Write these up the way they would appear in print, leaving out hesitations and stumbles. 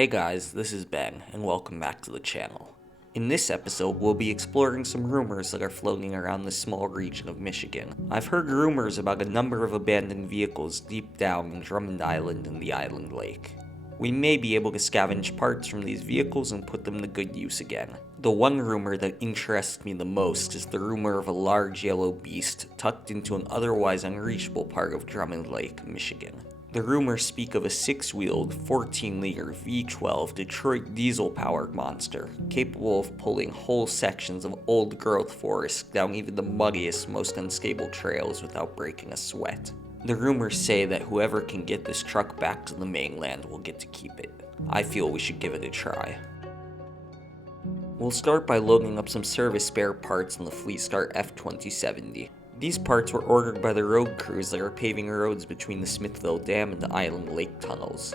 Hey guys, this is Ben, and welcome back to the channel. In this episode, we'll be exploring some rumors that are floating around this small region of Michigan. I've heard rumors about a number of abandoned vehicles deep down in Drummond Island and the Island Lake. We may be able to scavenge parts from these vehicles and put them to good use again. The one rumor that interests me the most is the rumor of a large yellow beast tucked into an otherwise unreachable part of Drummond Lake, Michigan. The rumors speak of a 6-wheeled, 14-liter V12 Detroit diesel-powered monster, capable of pulling whole sections of old-growth forest down even the muddiest, most unstable trails without breaking a sweat. The rumors say that whoever can get this truck back to the mainland will get to keep it. I feel we should give it a try. We'll start by loading up some service spare parts in the Fleetstar F2070. These parts were ordered by the road crews that are paving roads between the Smithville Dam and the Island Lake tunnels.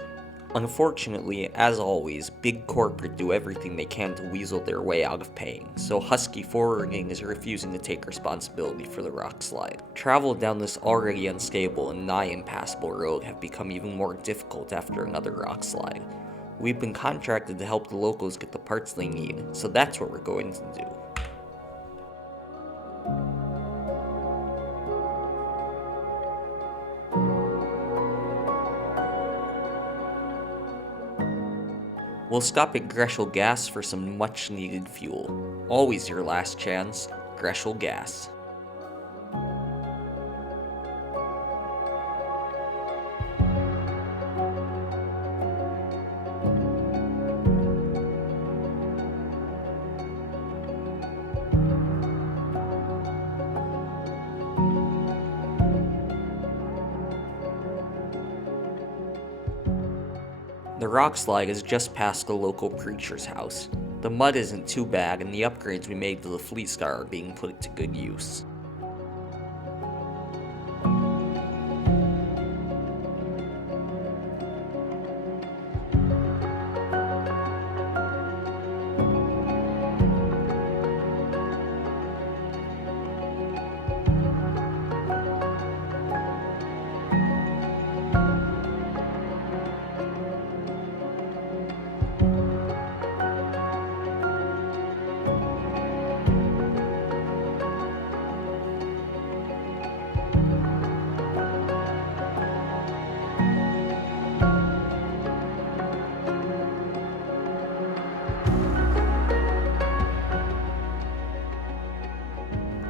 Unfortunately, as always, big corporate do everything they can to weasel their way out of paying, so Husky Forwarding is refusing to take responsibility for the rockslide. Travel down this already unstable and nigh impassable road have become even more difficult after another rockslide. We've been contracted to help the locals get the parts they need, so that's what we're going to do. We'll stop at Greshel Gas for some much needed fuel. Always your last chance, Greshel Gas. The rockslide is just past the local preacher's house. The mud isn't too bad, and the upgrades we made to the Fleetstar are being put to good use.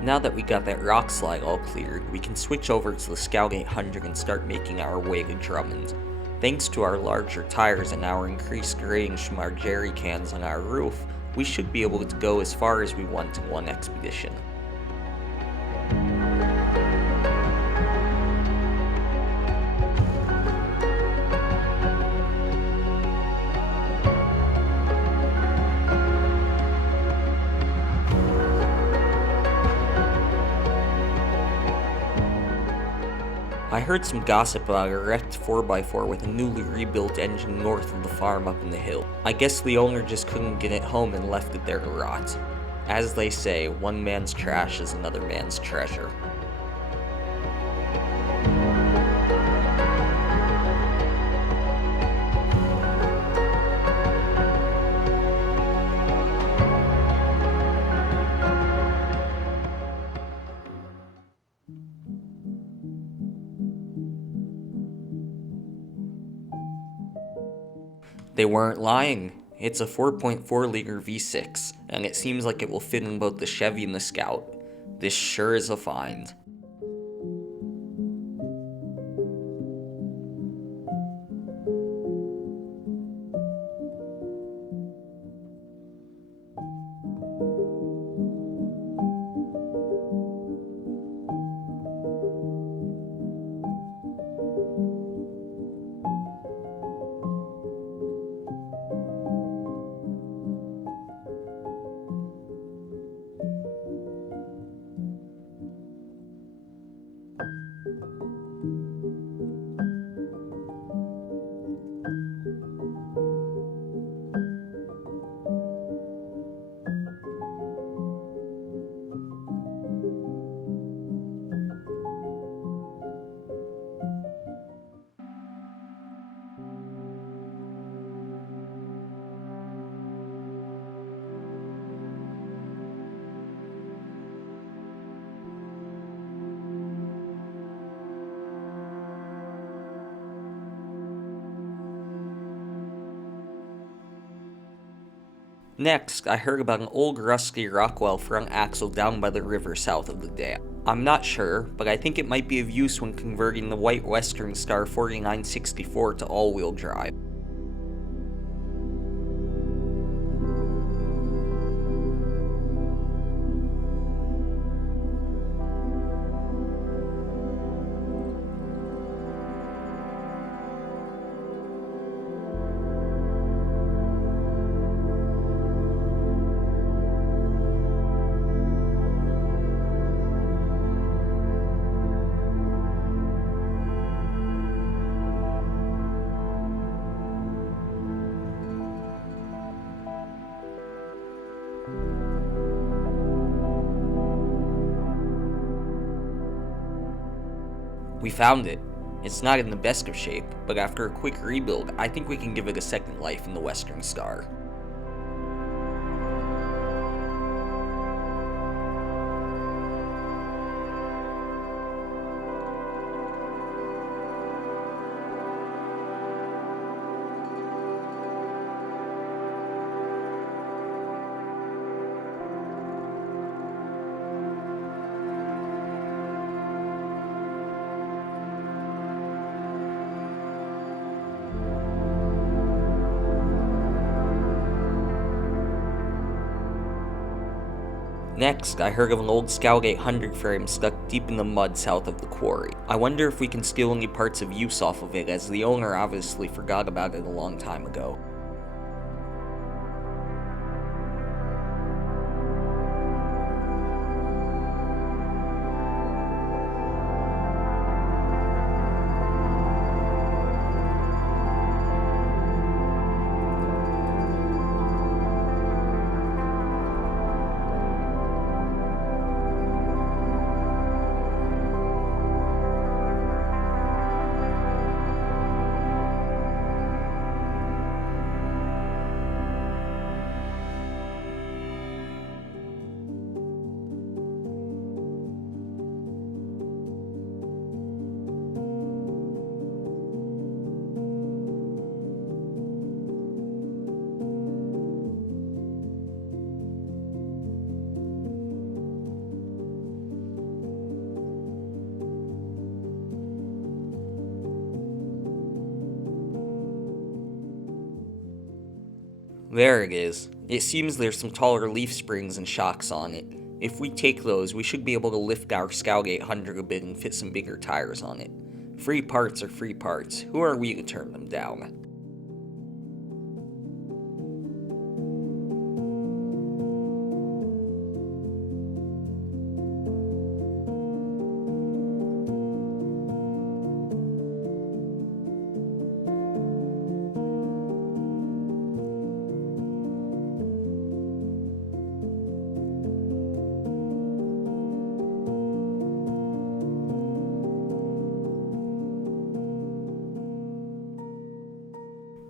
Now that we got that rockslide all cleared, we can switch over to the Scout 800 and start making our way to Drummond. Thanks to our larger tires and our increased range from our jerry cans on our roof, we should be able to go as far as we want in one expedition. I heard some gossip about a wrecked 4x4 with a newly rebuilt engine north of the farm up in the hill. I guess the owner just couldn't get it home and left it there to rot. As they say, one man's trash is another man's treasure. They weren't lying. It's a 4.4-liter V6, and it seems like it will fit in both the Chevy and the Scout. This sure is a find. Next, I heard about an old rusty Rockwell front axle down by the river south of the dam. I'm not sure, but I think it might be of use when converting the white Western Star 4964 to all-wheel drive. We found it. It's not in the best of shape, but after a quick rebuild, I think we can give it a second life in the Western Star. Next, I heard of an old Scout 800 frame stuck deep in the mud south of the quarry. I wonder if we can steal any parts of use off of it, as the owner obviously forgot about it a long time ago. There it is. It seems there's some taller leaf springs and shocks on it. If we take those, we should be able to lift our Scout 800 a bit and fit some bigger tires on it. Free parts are free parts. Who are we to turn them down?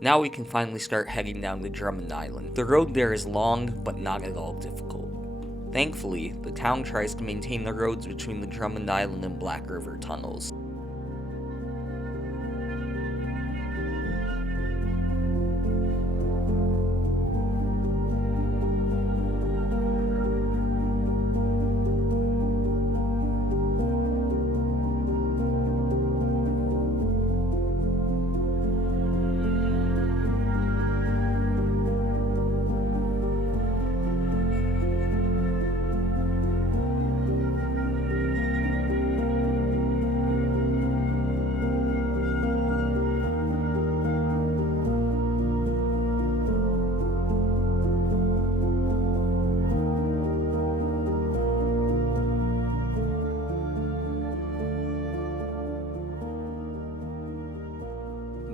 Now we can finally start heading down to Drummond Island. The road there is long, but not at all difficult. Thankfully, the town tries to maintain the roads between the Drummond Island and Black River tunnels.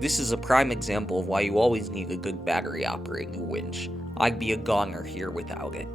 This is a prime example of why you always need a good battery operated winch. I'd be a goner here without it.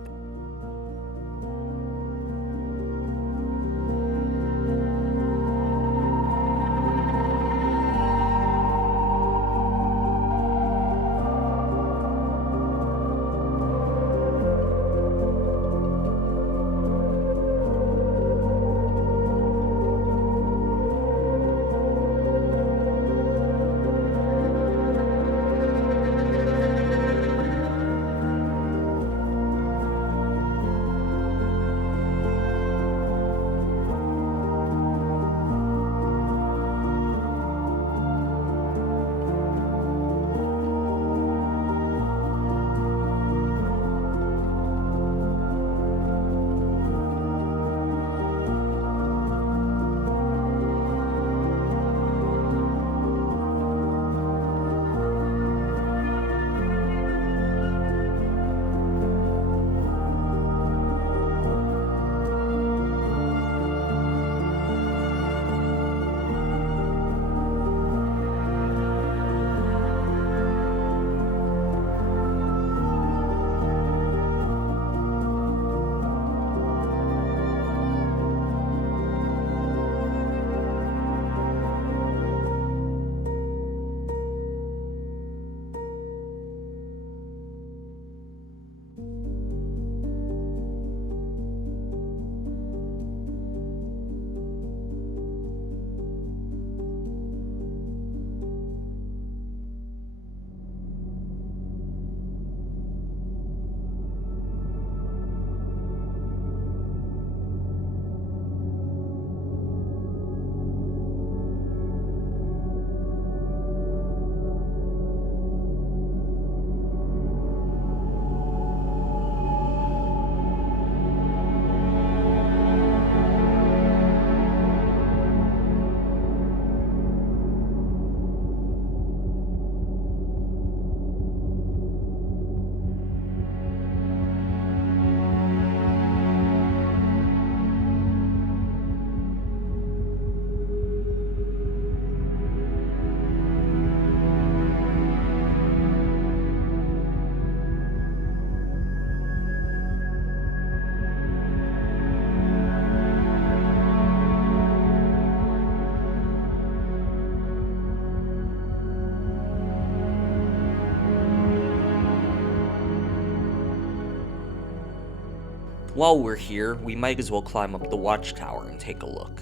While we're here, we might as well climb up the watchtower and take a look.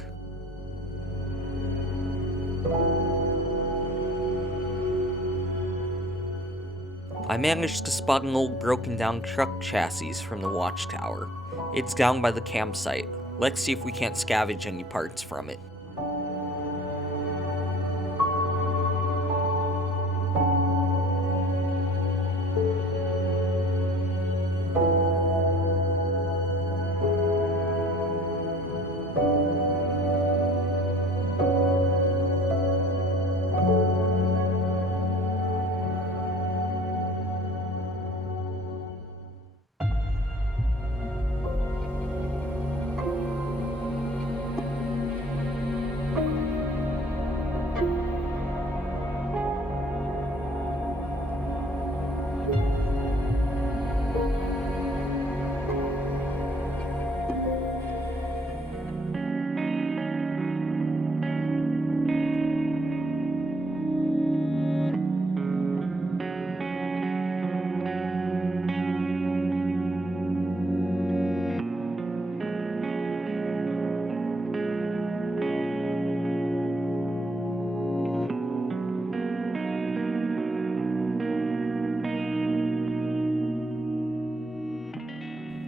I managed to spot an old broken down truck chassis from the watchtower. It's down by the campsite. Let's see if we can't scavenge any parts from it.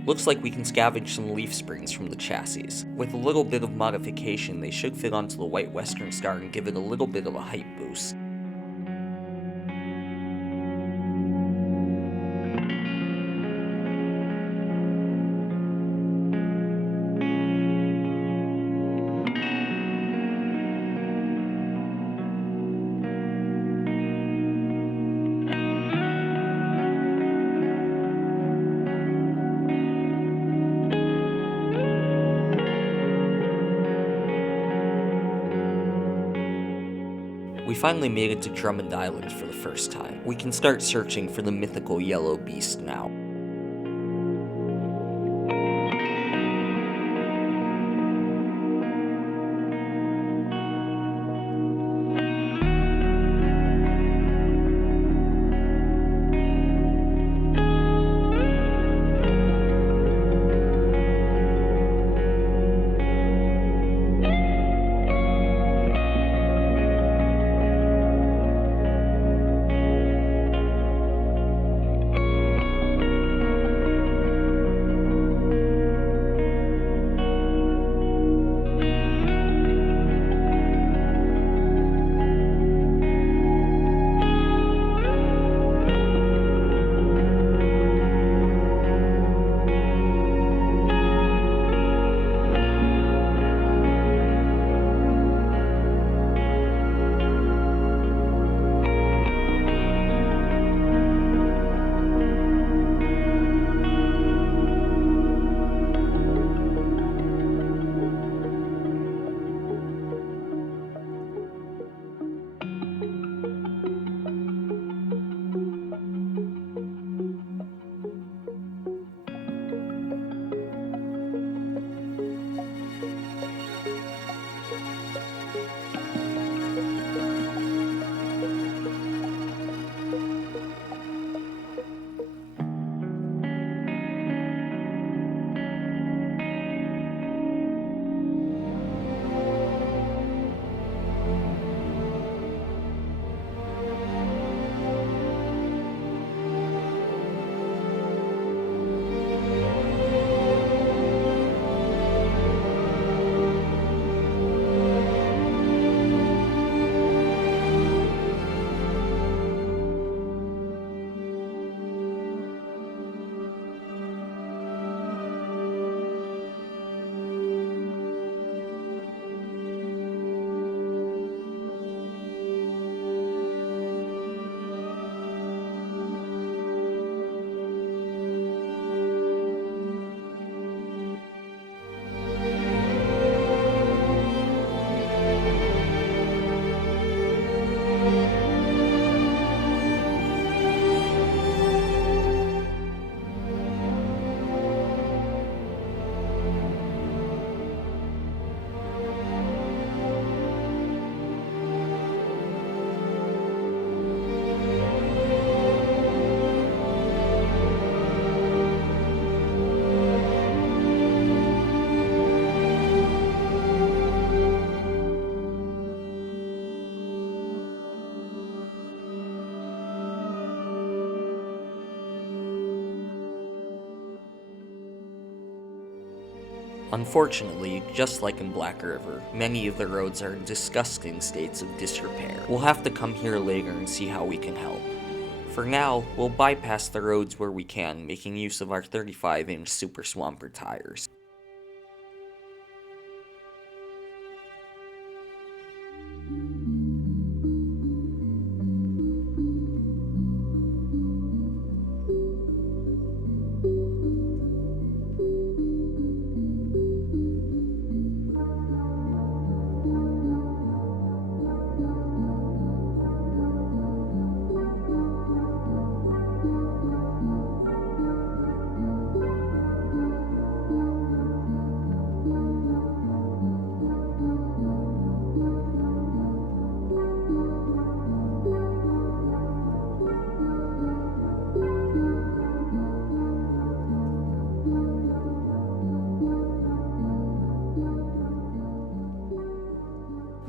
Looks like we can scavenge some leaf springs from the chassis. With a little bit of modification, they should fit onto the white western star and give it a little bit of a height boost. We finally made it to Drummond Island for the first time. We can start searching for the mythical yellow beast now. Unfortunately, just like in Black River, many of the roads are in disgusting states of disrepair. We'll have to come here later and see how we can help. For now, we'll bypass the roads where we can, making use of our 35-inch Super Swamper tires.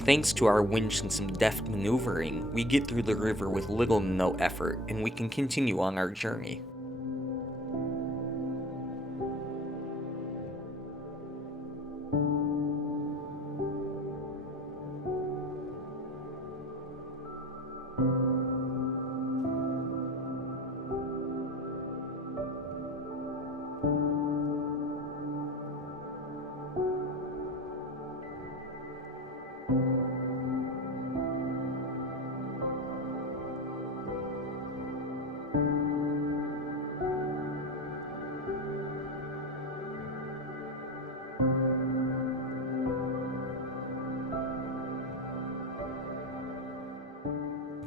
Thanks to our winch and some deft maneuvering, we get through the river with little to no effort, and we can continue on our journey.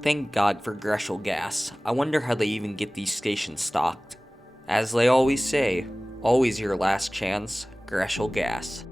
Thank God for Greshel gas. I wonder how they even get these stations stocked. As they always say, always your last chance, Greshel gas.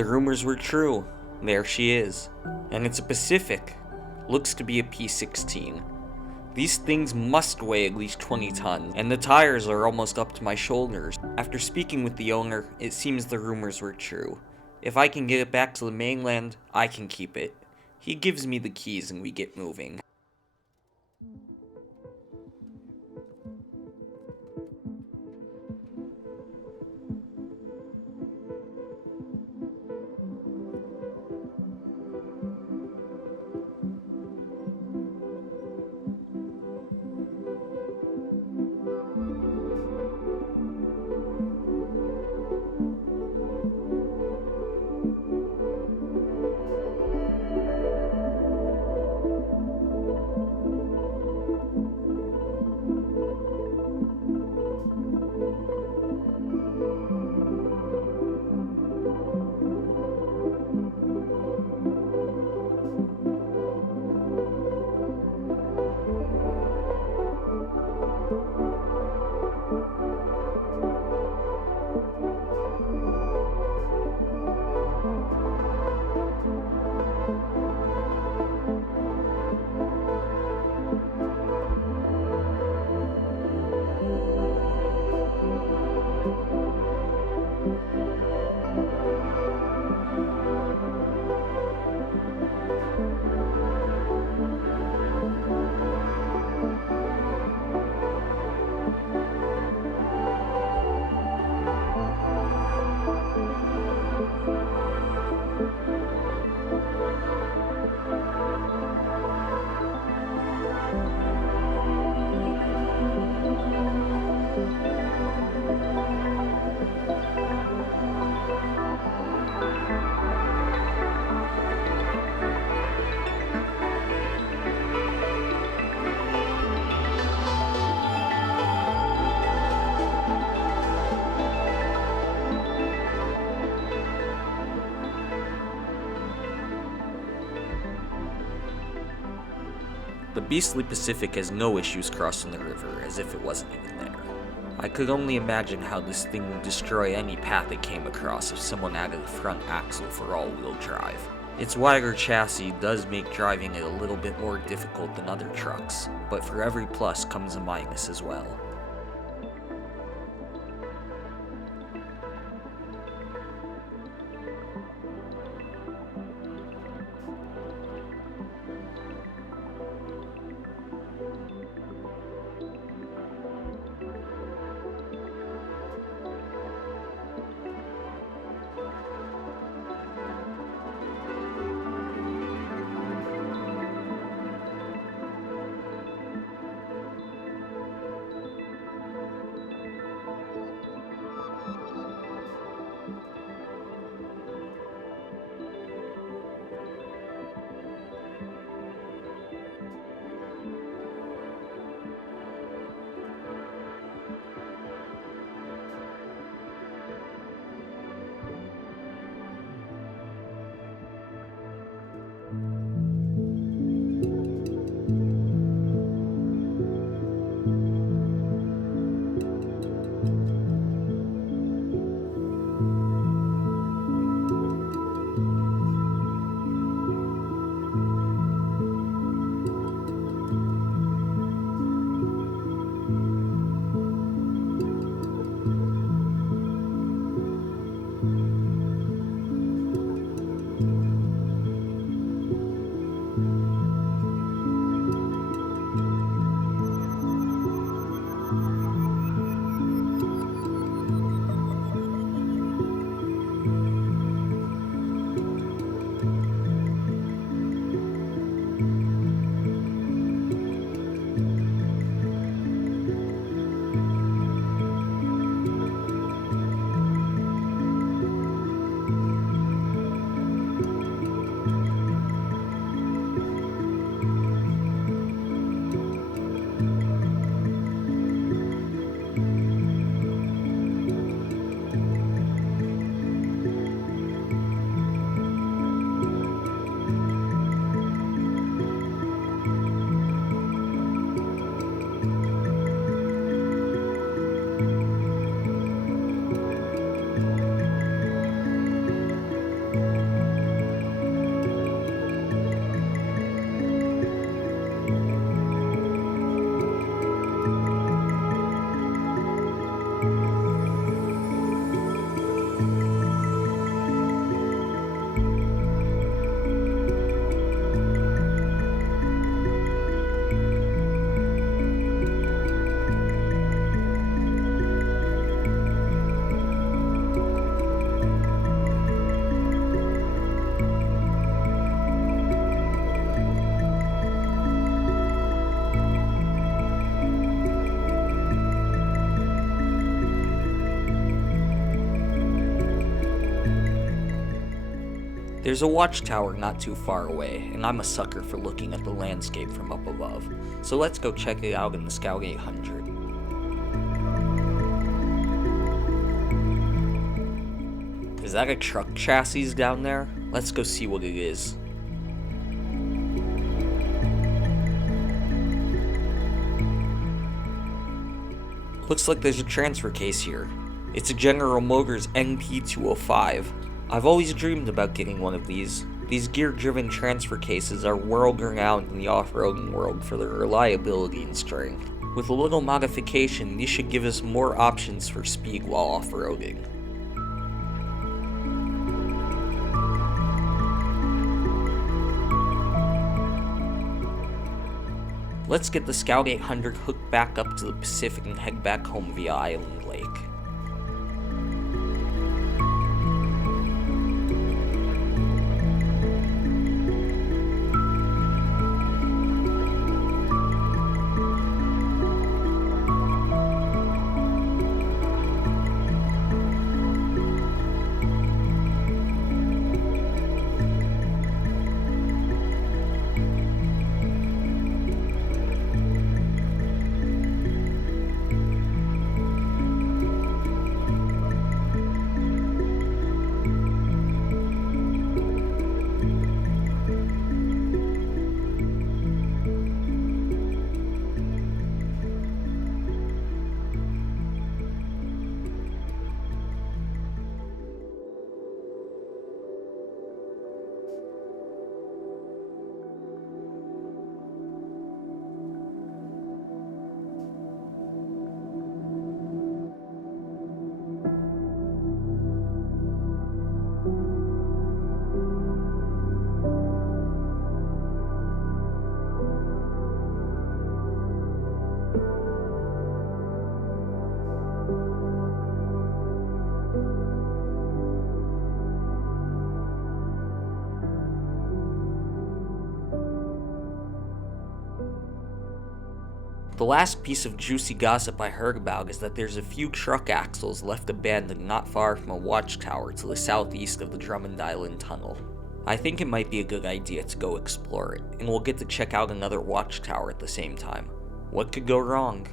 The rumors were true. There she is. And it's a Pacific. Looks to be a P16. These things must weigh at least 20 tons, and the tires are almost up to my shoulders. After speaking with the owner, it seems the rumors were true. If I can get it back to the mainland, I can keep it. He gives me the keys and we get moving. beastly Pacific has no issues crossing the river, as if it wasn't even there. I could only imagine how this thing would destroy any path it came across if someone added a front axle for all-wheel drive. Its wider chassis does make driving it a little bit more difficult than other trucks, but for every plus comes a minus as well. There's a watchtower not too far away, and I'm a sucker for looking at the landscape from up above, so let's go check it out in the Scout 800. Is that a truck chassis down there? Let's go see what it is. Looks like there's a transfer case here. It's a General Motors NP205. I've always dreamed about getting one of these. These gear-driven transfer cases are world-renowned in the off-roading world for their reliability and strength. With a little modification, these should give us more options for speed while off-roading. Let's get the Scout 800 hooked back up to the Pacific and head back home via Island Lake. last piece of juicy gossip I heard about is that there's a few truck axles left abandoned not far from a watchtower to the southeast of the Drummond Island tunnel. I think it might be a good idea to go explore it, and we'll get to check out another watchtower at the same time. What could go wrong?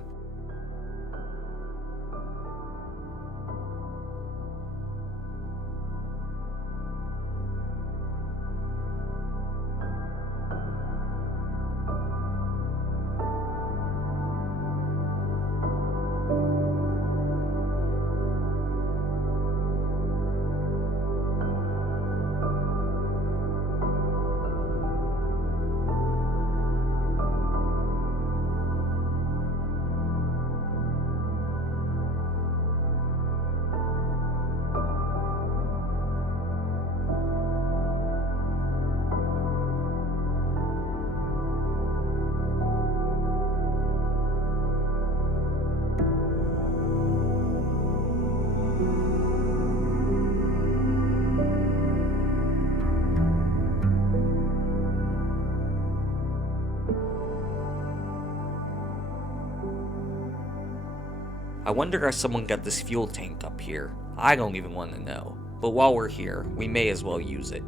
I wonder how someone got this fuel tank up here. I don't even want to know. But while we're here, we may as well use it.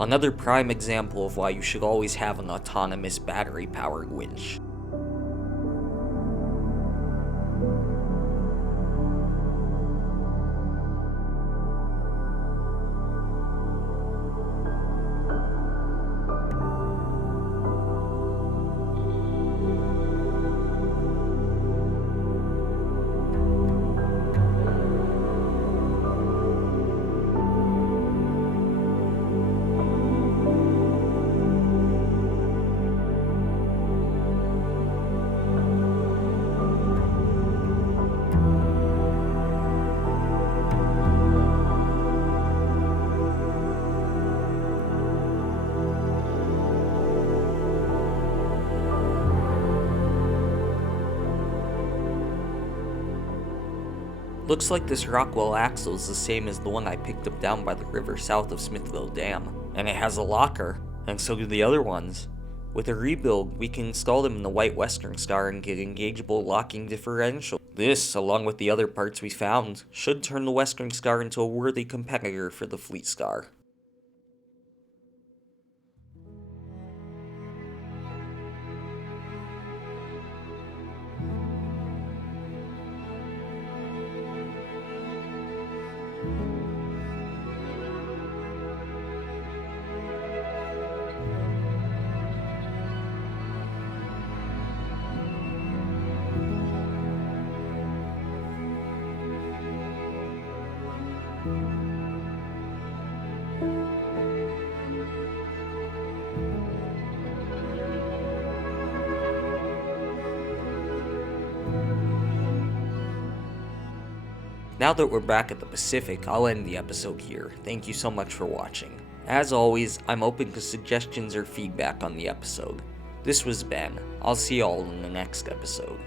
Another prime example of why you should always have an autonomous battery-powered winch. Looks like this Rockwell axle is the same as the one I picked up down by the river south of Smithville Dam, and it has a locker, and so do the other ones. With a rebuild, we can install them in the White Western Star and get engageable locking differential. This, along with the other parts we found, should turn the Western Star into a worthy competitor for the Fleet Star. Now that we're back at the Pacific, I'll end the episode here. Thank you so much for watching. As always, I'm open to suggestions or feedback on the episode. This was Ben. I'll see y'all in the next episode.